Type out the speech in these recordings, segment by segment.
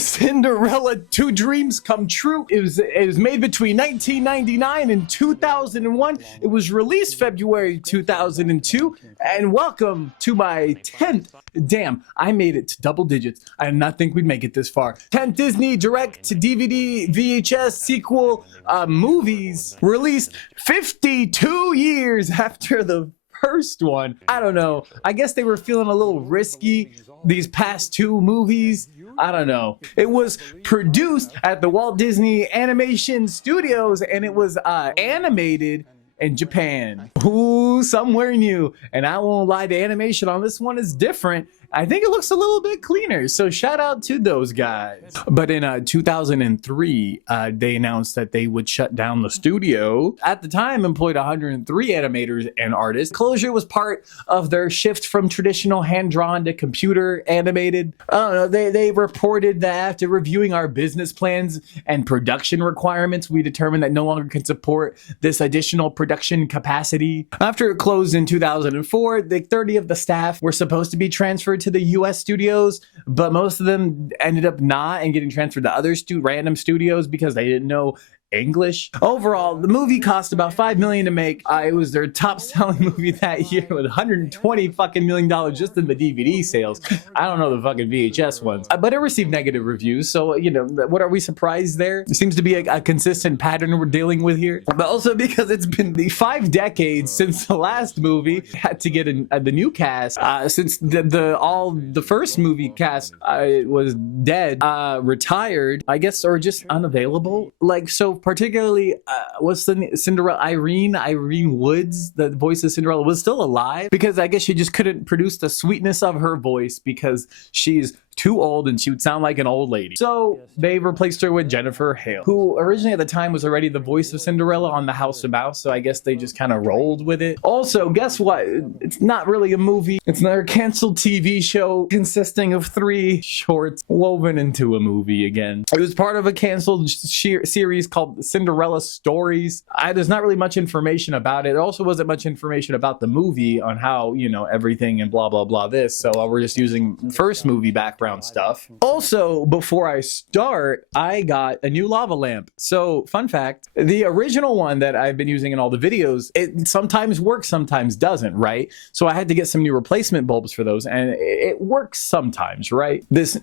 Cinderella 2 Dreams Come True. It was made between 1999 and 2001. It was released February 2002. And welcome to my 10th. Damn, I made it to double digits. I did not think we'd make it this far. 10th Disney direct to DVD VHS sequel movies released 52 years after the first one. I don't know. I guess they were feeling a little risky, these past two movies. I don't know. It was produced at the Walt Disney Animation Studios, and it was animated in Japan. Ooh, somewhere new. And I won't lie, the animation on this one is different. I think it looks a little bit cleaner, so shout out to those guys. But in 2003, they announced that they would shut down the studio. At the time, employed 103 animators and artists. Closure was part of their shift from traditional hand-drawn to computer animated. I don't know, they reported that after reviewing our business plans and production requirements, we determined that no longer can support this additional production capacity. After it closed in 2004, the 30 of the staff were supposed to be transferred to the US studios, but most of them ended up not and getting transferred to other random studios because they didn't know English. Overall, the movie cost about $5 million to make. It was their top selling movie that year with $120 fucking million just in the DVD sales. I don't know the fucking VHS ones, but it received negative reviews. So, you know, what are we surprised there? It seems to be a consistent pattern we're dealing with here. But also because it's been the 5 decades since the last movie, had to get the new cast, since the first movie cast was dead, retired, I guess, or just unavailable. Like, so particularly, what's the Cinderella? Irene Woods, the voice of Cinderella, was still alive because I guess she just couldn't produce the sweetness of her voice because she's too old and she would sound like an old lady. So they replaced her with Jennifer Hale, who originally at the time was already the voice of Cinderella on The House of Mouse. So I guess they just kind of rolled with it. Also, guess what? It's not really a movie. It's another canceled TV show consisting of 3 shorts woven into a movie again. It was part of a canceled series called Cinderella Stories. There's not really much information about it. There also wasn't much information about the movie on how, you know, everything and blah, blah, blah this. So we're just using first movie background stuff. Also, before I start, I got a new lava lamp. So, fun fact, the original one that I've been using in all the videos, it sometimes works, sometimes doesn't, right? So I had to get some new replacement bulbs for those, and it works sometimes, right? This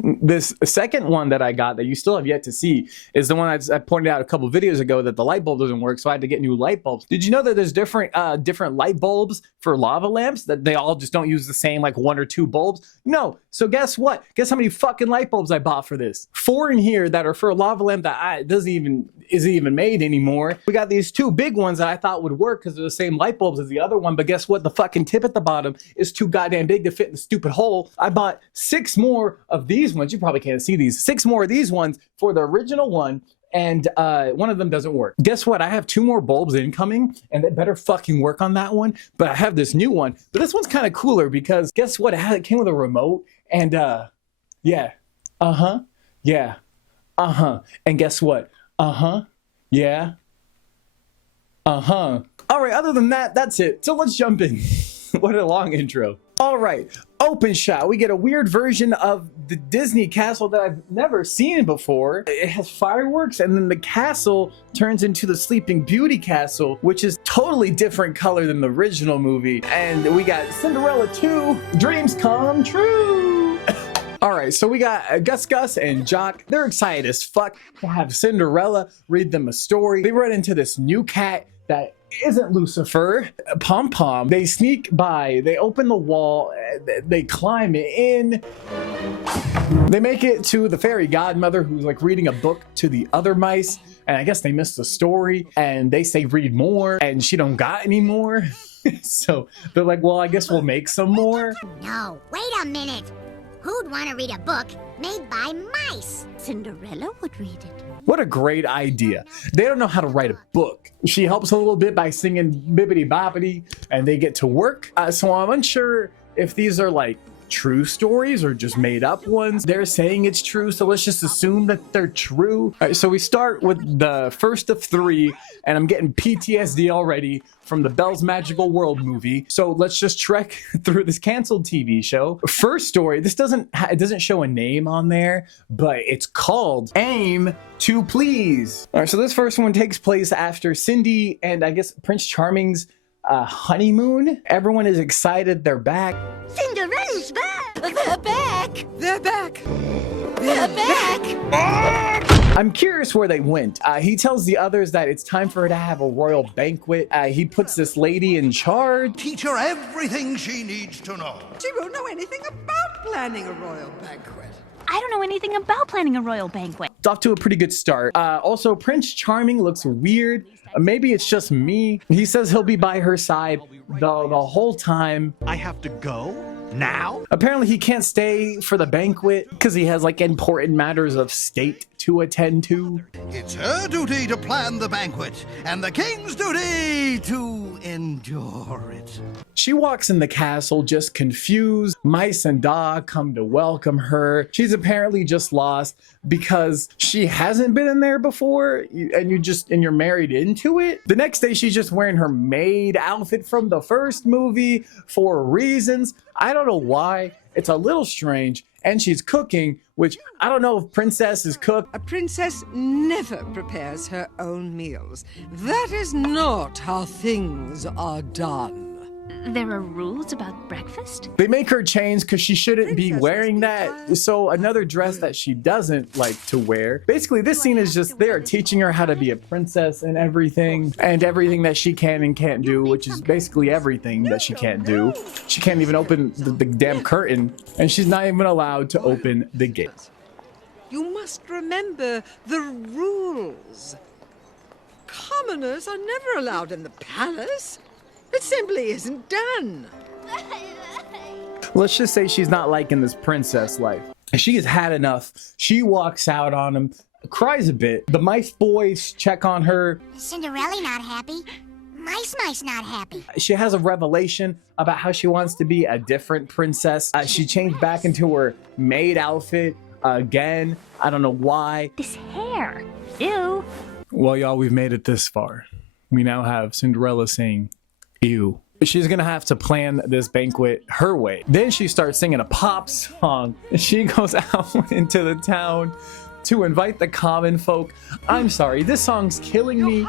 second one that I got that you still have yet to see is the one I pointed out a couple videos ago that the light bulb doesn't work, so I had to get new light bulbs. Did you know that there's different light bulbs for lava lamps, that they all just don't use the same like 1 or 2 bulbs? No. So guess what? Guess how many fucking light bulbs I bought for this? 4 in here that are for a lava lamp that isn't even made anymore. We got these 2 big ones that I thought would work because they're the same light bulbs as the other one, but guess what? The fucking tip at the bottom is too goddamn big to fit in the stupid hole. I bought 6 more of these ones. You probably can't see these. 6 more of these ones for the original one, and one of them doesn't work. Guess what? I have 2 more bulbs incoming, and they better fucking work on that one. But I have this new one, but this one's kind of cooler because guess what? It came with a remote, and yeah, yeah, and guess what? Yeah, all right, other than that, that's it. So let's jump in. What a long intro. All right, open shot. We get a weird version of the Disney castle that I've never seen before. It has fireworks, and then the castle turns into the Sleeping Beauty castle, which is totally different color than the original movie. And we got Cinderella 2, Dreams Come True. All right, so we got Gus and Jock. They're excited as fuck to have Cinderella read them a story. They run into this new cat that isn't Lucifer, Pom Pom. They sneak by, they open the wall, they climb in. They make it to the fairy godmother who's like reading a book to the other mice, and I guess they missed the story, and they say read more, and she don't got any more. So they're like, well, I guess we'll make some more. No, wait a minute. Who'd want to read a book made by mice? Cinderella would read it. What a great idea. They don't know how to write a book. She helps a little bit by singing bibbity boppity, and they get to work. So I'm unsure if these are like true stories or just made up ones. They're saying it's true, so let's just assume that they're true. All right, so we start with the first of three, and I'm getting PTSD already from the Belle's Magical World movie. So let's just trek through this canceled TV show. First story, this doesn't show a name on there, but it's called Aim to Please. All right, so this first one takes place after Cindy and I guess Prince Charming's honeymoon. Everyone is excited, they're back. Cinderella's back! They're back! They're back! They're back! I'm curious where they went. He tells the others that it's time for her to have a royal banquet. He puts this lady in charge. Teach her everything she needs to know. She won't know anything about planning a royal banquet. I don't know anything about planning a royal banquet. It's off to a pretty good start. Also, Prince Charming looks weird. Maybe it's just me. He says he'll be by her side the whole time. I have to go now? Apparently he can't stay for the banquet because he has like important matters of state to attend to. It's her duty to plan the banquet, and the king's duty to endure it. She walks in the castle just confused. Mice and dog come to welcome her. She's apparently just lost because she hasn't been in there before and you're married into it. The next day she's just wearing her maid outfit from the first movie for reasons. I don't know why. It's a little strange. And she's cooking, which I don't know if princesses cook. A princess never prepares her own meals. That is not how things are done. There are rules about breakfast? They make her change because she shouldn't be wearing that. So another dress that she doesn't like to wear. Basically, this scene is just they're teaching her how to be a princess and everything that she can and can't do, which is basically everything that she can't do. She can't even open the damn curtain, and she's not even allowed to open the gate. You must remember the rules. Commoners are never allowed in the palace. It simply isn't done. Let's just say she's not liking this princess life. She has had enough. She walks out on him, cries a bit. The mice boys check on her. Cinderella not happy. Mice not happy. She has a revelation about how she wants to be a different princess. She changed back into her maid outfit again. I don't know why. This hair. Ew. Well, y'all, we've made it this far. We now have Cinderella saying, ew. She's gonna have to plan this banquet her way. Then she starts singing a pop song. She goes out into the town to invite the common folk. I'm sorry, this song's killing me.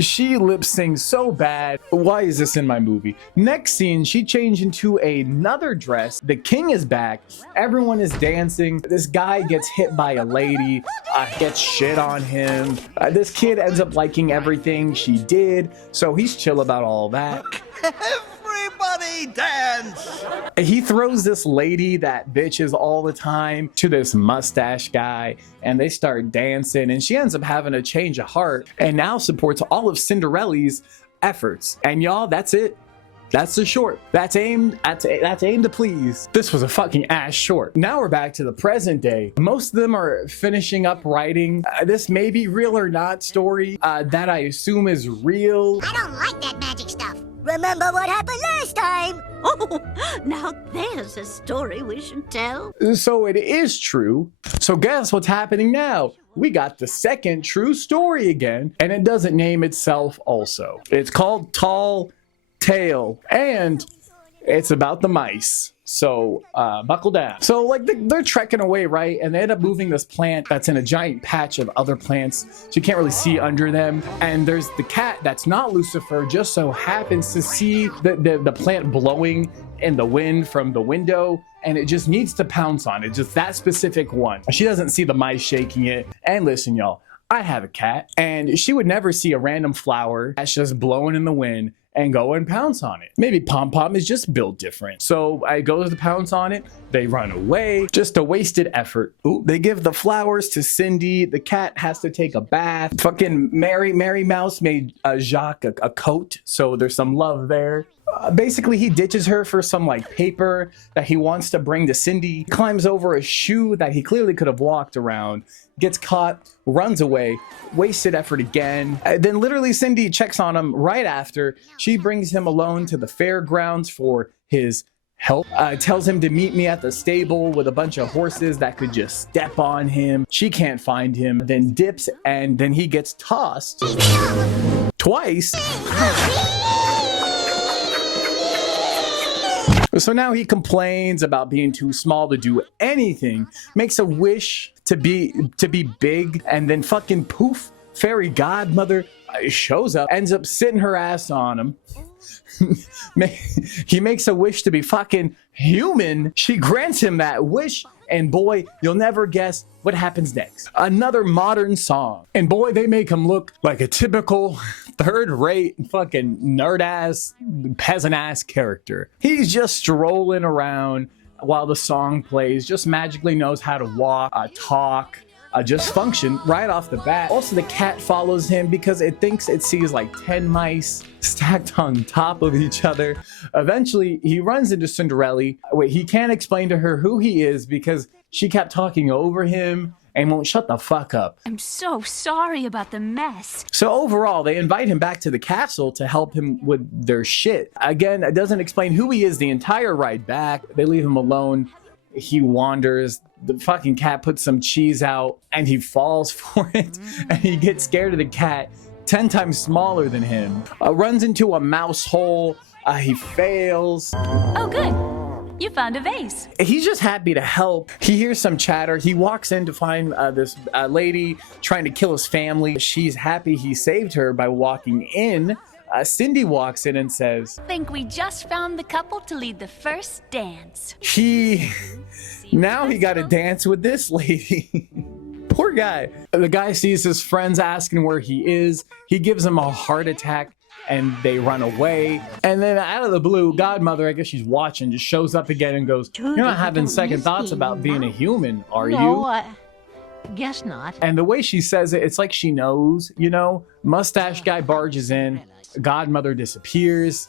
She lip sings so bad. Why is this in my movie? Next scene, she changed into another dress. The king is back. Everyone is dancing. This guy gets hit by a lady, gets shit on him. This kid ends up liking everything she did, so he's chill about all that. Everybody dance! He throws this lady that bitches all the time to this mustache guy, and they start dancing, and she ends up having a change of heart and now supports all of Cinderella's efforts. And y'all, that's it. That's the short. That's Aim to Please. This was a fucking ass short. Now we're back to the present day. Most of them are finishing up writing this may be real or not story that I assume is real. I don't like that magic stuff. Remember what happened last time? Oh, now there's a story we should tell. So it is true. So guess what's happening now? We got the second true story again, and it doesn't name itself also. It's called Tall Tale, and it's about the mice. So buckle down. So like they're trekking away, right? And they end up moving this plant that's in a giant patch of other plants, so you can't really see under them. And there's the cat that's not Lucifer, just so happens to see the plant blowing in the wind from the window, and it just needs to pounce on it, just that specific one. She doesn't see the mice shaking it. And listen, y'all, I have a cat, and she would never see a random flower that's just blowing in the wind and go and pounce on it. Maybe Pom Pom is just built different. So I go to pounce on it, they run away, just a wasted effort. Ooh, they give the flowers to Cindy, the cat has to take a bath. Fucking Mary Mouse made Jacques a coat, so there's some love there. Basically, he ditches her for some like paper that he wants to bring to Cindy, climbs over a shoe that he clearly could have walked around, gets caught, runs away, wasted effort again. Then literally Cindy checks on him right after. She brings him alone to the fairgrounds for his help, tells him to meet me at the stable with a bunch of horses that could just step on him. She can't find him, then dips, and then he gets tossed twice. So now he complains about being too small to do anything, makes a wish to be big, and then fucking poof, fairy godmother shows up, ends up sitting her ass on him. He makes a wish to be fucking human. She grants him that wish, and boy, you'll never guess what happens next. Another modern song. And boy, they make him look like a typical third-rate fucking nerd-ass, peasant-ass character. He's just strolling around while the song plays, just magically knows how to walk, talk, just function right off the bat. Also, the cat follows him because it thinks it sees like 10 mice stacked on top of each other. Eventually, he runs into Cinderella. Wait, he can't explain to her who he is because she kept talking over him and won't shut the fuck up. I'm so sorry about the mess. So overall, they invite him back to the castle to help him with their shit. Again, it doesn't explain who he is the entire ride back. They leave him alone. He wanders. The fucking cat puts some cheese out and he falls for it. And he gets scared of the cat, 10 times smaller than him. Runs into a mouse hole. He fails. Oh, good. You found a vase. He's just happy to help. He hears some chatter. He walks in to find this lady trying to kill his family. She's happy he saved her by walking in. Cindy walks in and says, Think we just found the couple to lead the first dance. Now he got to dance with this lady. Poor guy. The guy sees his friends asking where he is. He gives them a heart attack and they run away. And then out of the blue, Godmother, I guess she's watching, just shows up again and goes, "You're not having second thoughts about being a human, are you?" No, I guess not. And the way she says it, it's like she knows, you know? Mustache guy barges in. Godmother disappears.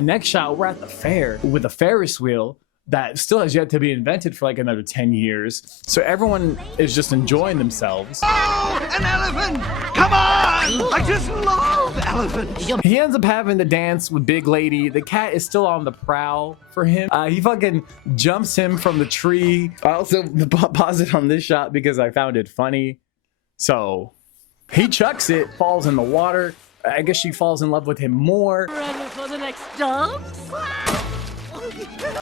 Next shot, we're at the fair with a Ferris wheel that still has yet to be invented for like another 10 years. So everyone is just enjoying themselves. Oh, an elephant! Come on! I just love elephants! He ends up having to dance with Big Lady. The cat is still on the prowl for him. He fucking jumps him from the tree. I also paused it on this shot because I found it funny. So he chucks it, falls in the water. I guess she falls in love with him more. Ready for the next dance?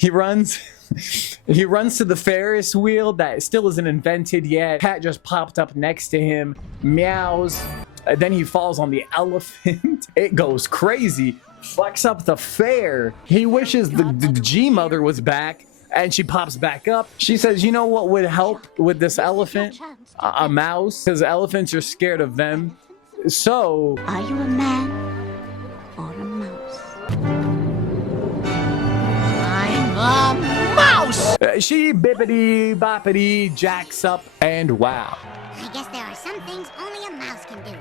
He runs to the Ferris wheel that still isn't invented yet. Cat just popped up next to him, meows. Then he falls on the elephant. It goes crazy, fucks up the fair. He wishes the G-Mother was back, and she pops back up. She says, you know what would help with this elephant? A mouse, because elephants are scared of them. So, Are you a man or a mouse? I'm a mouse! she bippity boppity jacks up, and wow. I guess there are some things only a mouse can do.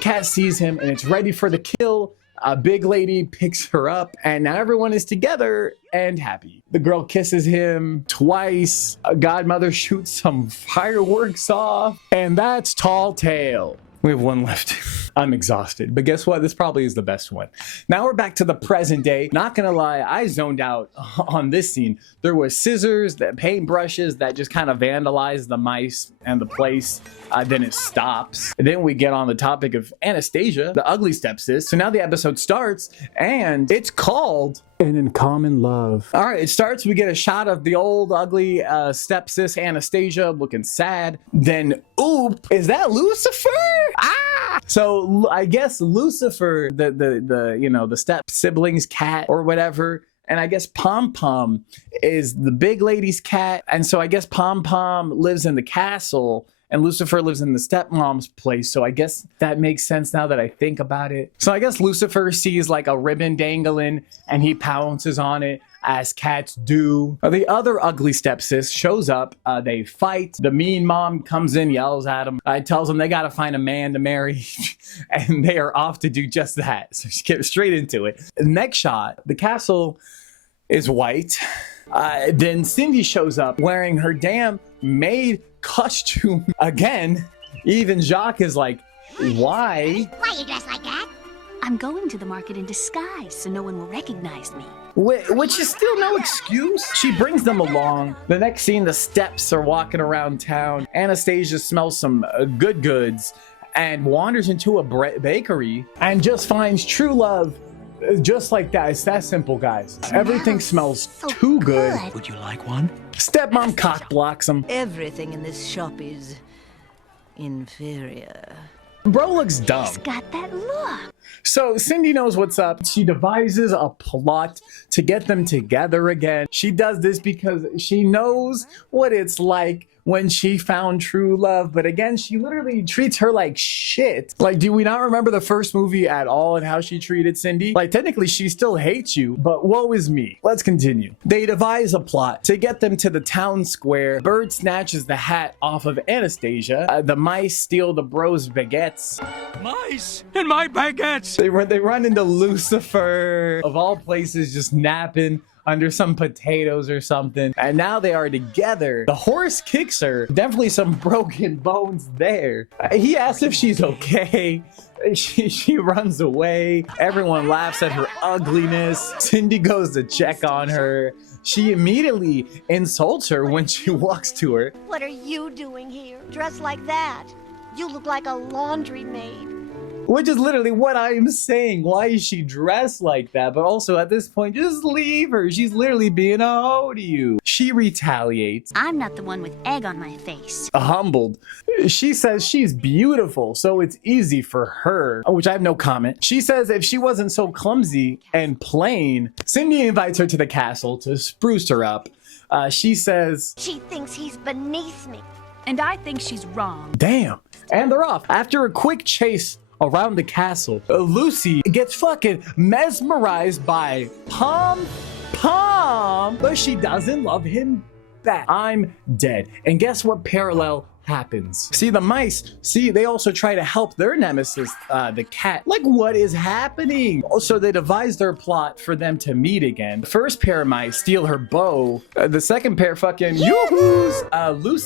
Cat sees him and it's ready for the kill. A Big Lady picks her up and now everyone is together and happy. The girl kisses him twice. A Godmother shoots some fireworks off, and that's Tall Tale. We have one left. I'm exhausted, but guess what? This probably is the best one. Now we're back to the present day. Not gonna lie, I zoned out on this scene. There was scissors, that paintbrushes that just kind of vandalized the mice and the place. Then it stops. And then we get on the topic of Anastasia, the ugly stepsis. So now the episode starts, and it's called An Uncommon Love. All right, it starts. We get a shot of the old ugly stepsis Anastasia looking sad. Then, oop, is that Lucifer? Ah! So I guess Lucifer, the step sibling's cat or whatever. And I guess Pom Pom is the Big Lady's cat. And so I guess Pom Pom lives in the castle and Lucifer lives in the stepmom's place. So I guess that makes sense now that I think about it. So I guess Lucifer sees like a ribbon dangling and he pounces on it, as cats do. The other ugly stepsis shows up. They fight. The mean mom comes in, yells at them, tells them they gotta find a man to marry, and they are off to do just that. So she gets straight into it. Next shot, the castle is white. Then Cindy shows up wearing her damn maid costume again. Even Jacques is like, why? Why you dressed like that? I'm going to the market in disguise so no one will recognize me. Which is still no excuse. She brings them along. The next scene, the steps are walking around town. Anastasia smells some good goods and wanders into a bakery and just finds true love. Just like that. It's that simple, guys. Everything smells too good. Would you like one? Stepmom cock blocks him. Everything in this shop is inferior. Bro looks dumb. He's got that look. So Cindy knows what's up. She devises a plot to get them together again. She does this because she knows what it's like when she found true love. But again, she literally treats her like shit. Like, do we not remember the first movie at all and how she treated Cindy? Like, technically, she still hates you, but woe is me. Let's continue. They devise a plot to get them to the town square. Bird snatches the hat off of Anastasia. The mice steal the bro's baguettes. Mice and my baguettes! They run into Lucifer, of all places, just napping under some potatoes or something. And now they are together. The horse kicks her. Definitely some broken bones there. He asks if she's okay. She runs away. Everyone laughs at her ugliness. Cindy goes to check on her. She immediately insults her when she walks to her. What are you doing here, dressed like that? You look like a laundry maid. Which is literally what I'm saying. Why is she dressed like that? But also at this point, just leave her. She's literally being a hoe to you. She retaliates. I'm not the one with egg on my face. Humbled. She says she's beautiful, so it's easy for her, which I have no comment. She says if she wasn't so clumsy and plain, Cindy invites her to the castle to spruce her up. She says, She thinks he's beneath me. And I think she's wrong. damn. And they're off. After a quick chase around the castle, Lucy gets fucking mesmerized by Pom, but she doesn't love him back. I'm dead. And guess what parallel happens? See, the mice, they also try to help their nemesis, the cat. Like, what is happening? So they devise their plot for them to meet again. The first pair of mice steal her bow. The second pair fucking yoo-hoos.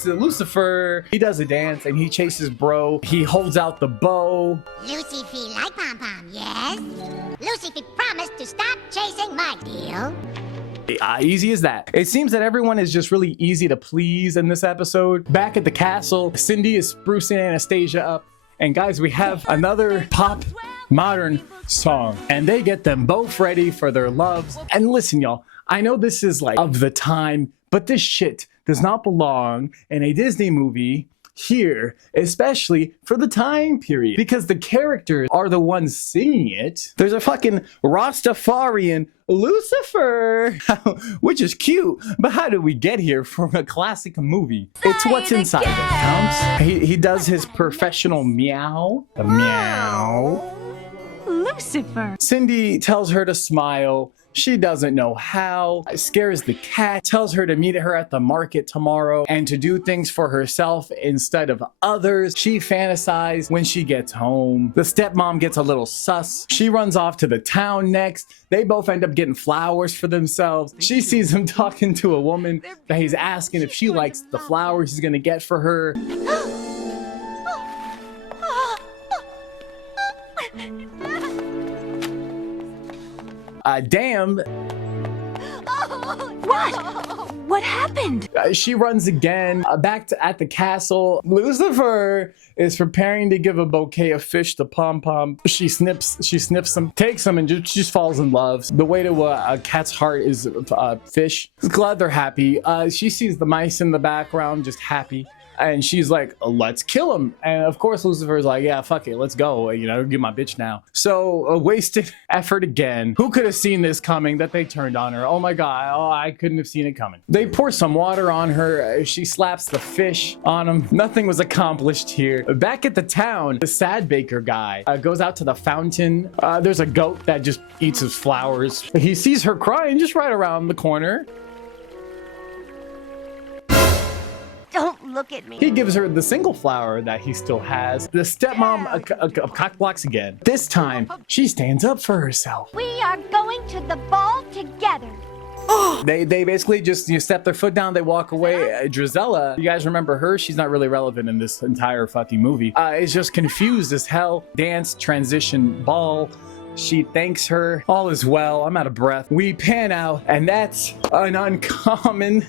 Lucifer, he does a dance and he chases bro. He holds out the bow. Lucy feel like pom-pom, yes? Lucy promised to stop chasing my deal. Easy as that. It seems that everyone is just really easy to please in this episode. Back at the castle, Cindy is sprucing Anastasia up. And guys, we have another pop modern song. And they get them both ready for their loves. And listen, y'all, I know this is like of the time, but this shit does not belong in a Disney movie here, especially for the time period, because the characters are the ones singing it. There's a fucking Rastafarian Lucifer, which is cute, but how did we get here from a classic movie? It's what's inside that counts. He does his professional meow. The meow. Lucifer. Cindy tells her to smile. She doesn't know how. Scares the cat. Tells her to meet her at the market tomorrow and to do things for herself instead of others. She fantasizes when she gets home. The stepmom gets a little sus. She runs off to the town next. They both end up getting flowers for themselves. She sees him talking to a woman that he's asking if she likes the flowers he's gonna get for her. Damn. What happened? She runs again, back at the castle. Lucifer is preparing to give a bouquet of fish to Pom Pom. She sniffs them, takes them, and just falls in love. The way to a cat's heart is fish. Glad they're happy. She sees the mice in the background, just happy. And she's like, let's kill him. And of course, Lucifer's like, yeah, fuck it, let's go. You know, get my bitch now. So a wasted effort again. Who could have seen this coming that they turned on her? Oh my God, oh, I couldn't have seen it coming. They pour some water on her. She slaps the fish on him. Nothing was accomplished here. Back at the town, the sad baker guy goes out to the fountain. There's a goat that just eats his flowers. He sees her crying just right around the corner. Don't look at me. He gives her the single flower that he still has. The stepmom cock blocks again. This time, she stands up for herself. We are going to the ball together. They basically just step their foot down, they walk away. Drizella, you guys remember her? She's not really relevant in this entire fucking movie. Is just confused as hell. Dance, transition, ball. She thanks her. All is well. I'm out of breath. We pan out, and that's an uncommon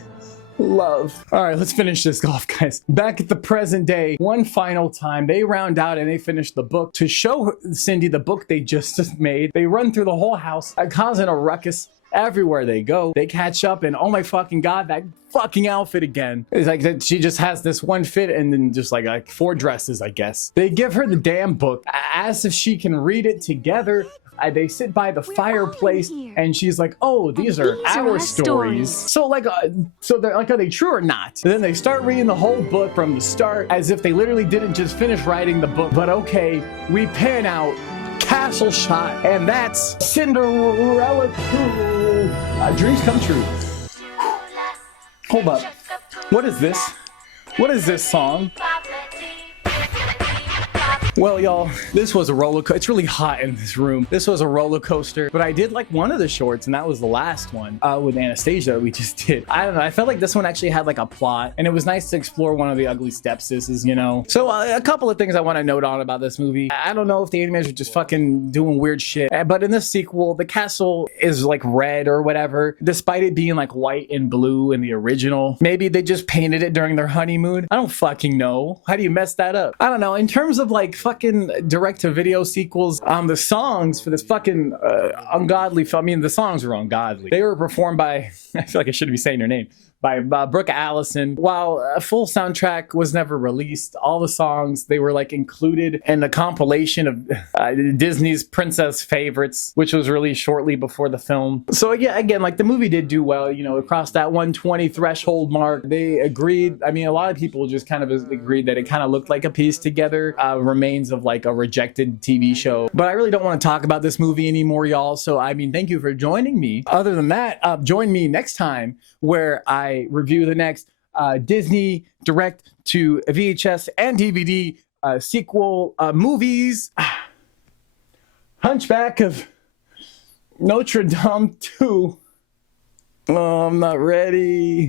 love. All right, let's finish this off, guys. Back at the present day, one final time, they round out and they finish the book to show Cindy the book they just made. They run through the whole house, causing a ruckus. Everywhere they go, they catch up, and oh my fucking God, that fucking outfit again. It's like that she just has this one fit and then just like 4 dresses, I guess. They give her the damn book as if she can read it together. They sit by the fireplace and she's like, oh, these are our stories. So like, so they're like, are they true or not? And then they start reading the whole book from the start as if they literally didn't just finish writing the book. But okay, we pan out, castle shot, and that's Cinderella II. Dreams come true. Hold up. What is this? What is this song? Well, y'all, this was a roller coaster. It's really hot in this room. This was a roller coaster, but I did like one of the shorts, and that was the last one with Anastasia that we just did. I don't know. I felt like this one actually had like a plot, and it was nice to explore one of the ugly stepsisters, you know? So a couple of things I want to note on about this movie. I don't know if the animators are just fucking doing weird shit, but in this sequel, the castle is like red or whatever, despite it being like white and blue in the original. Maybe they just painted it during their honeymoon. I don't fucking know. How do you mess that up? I don't know. In terms of like fucking direct-to-video sequels, the songs for this fucking ungodly film, I mean, the songs were ungodly. They were performed by, I feel like I shouldn't be saying her name, by Brooke Allison. While a full soundtrack was never released, all the songs, they were like included in the compilation of Disney's Princess Favorites, which was released shortly before the film. So yeah, again, like the movie did do well, you know, across that 120 threshold mark. They agreed. I mean, a lot of people just kind of agreed that it kind of looked like a piece together, remains of like a rejected TV show. But I really don't want to talk about this movie anymore, y'all. So I mean, thank you for joining me. Other than that, join me next time where I review the next Disney direct to VHS and DVD sequel movies. Hunchback of Notre Dame 2. Oh, I'm not ready.